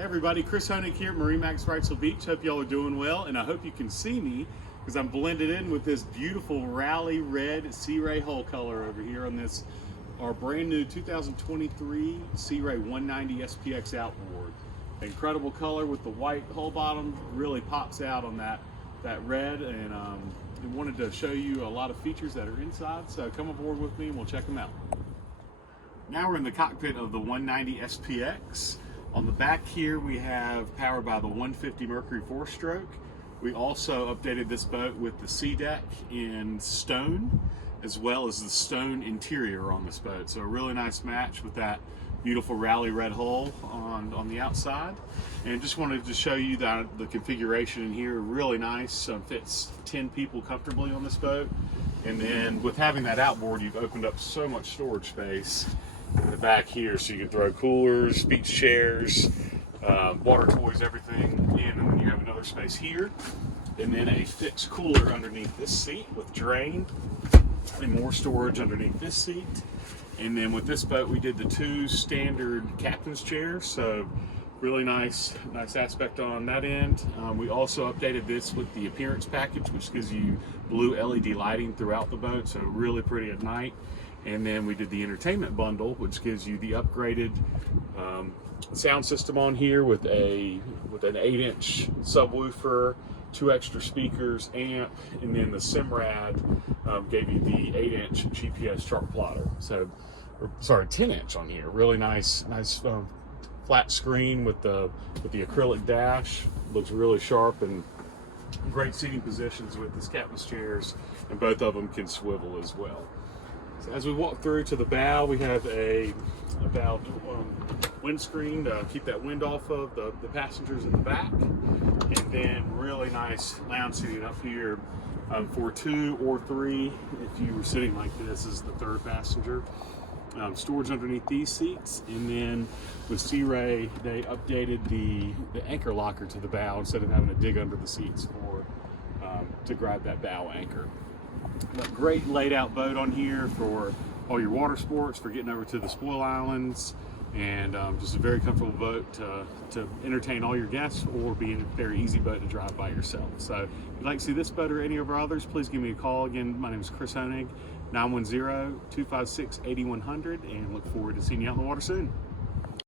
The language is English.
Hey everybody, Chris Honig here at MarineMax Wrightsville Beach. Hope y'all are doing well, and I hope you can see me because I'm blended in with this beautiful rally red Sea Ray hull color over here on this, our brand new 2023 Sea Ray 190 SPX Outboard. Incredible color with the white hull bottom, really pops out on that red, and I wanted to show you a lot of features that are inside, so come aboard with me and we'll check them out. Now we're in the cockpit of the 190 SPX. On the back here we have powered by the 150 Mercury 4-stroke. We also updated this boat with the sea deck in stone, as well as the stone interior on this boat. So a really nice match with that beautiful rally red hull on the outside. And just wanted to show you that the configuration in here, really nice, fits 10 people comfortably on this boat. And then with having that outboard, you've opened up so much storage space in the back here, so you can throw coolers, beach chairs, water toys, everything in, and then you have another space here, and then a fixed cooler underneath this seat with drain, and more storage underneath this seat. And then with this boat, we did the 2 standard captain's chairs, so really nice aspect on that end. We also updated this with the appearance package, which gives you blue LED lighting throughout the boat, so really pretty at night. And then we did the entertainment bundle, which gives you the upgraded sound system on here with an 8-inch subwoofer, 2 extra speakers, amp, and then the Simrad gave you the 8-inch GPS chart plotter. So, sorry, 10-inch on here. Really nice flat screen with the acrylic dash. Looks really sharp, and great seating positions with the captain's chairs, and both of them can swivel as well. So as we walk through to the bow, we have a bow windscreen to keep that wind off of the passengers in the back, and then really nice lounge seating up here for 2 or 3. If you were sitting like this as the 3rd passenger. Storage underneath these seats, and then with Sea Ray, they updated the anchor locker to the bow instead of having to dig under the seats to grab that bow anchor. But great laid out boat on here for all your water sports, for getting over to the spoil islands, and just a very comfortable boat to entertain all your guests, or be a very easy boat to drive by yourself. So if you'd like to see this boat or any of our others, please give me a call. Again, my name is Chris Honig, 910-256-8100, and look forward to seeing you out in the water soon.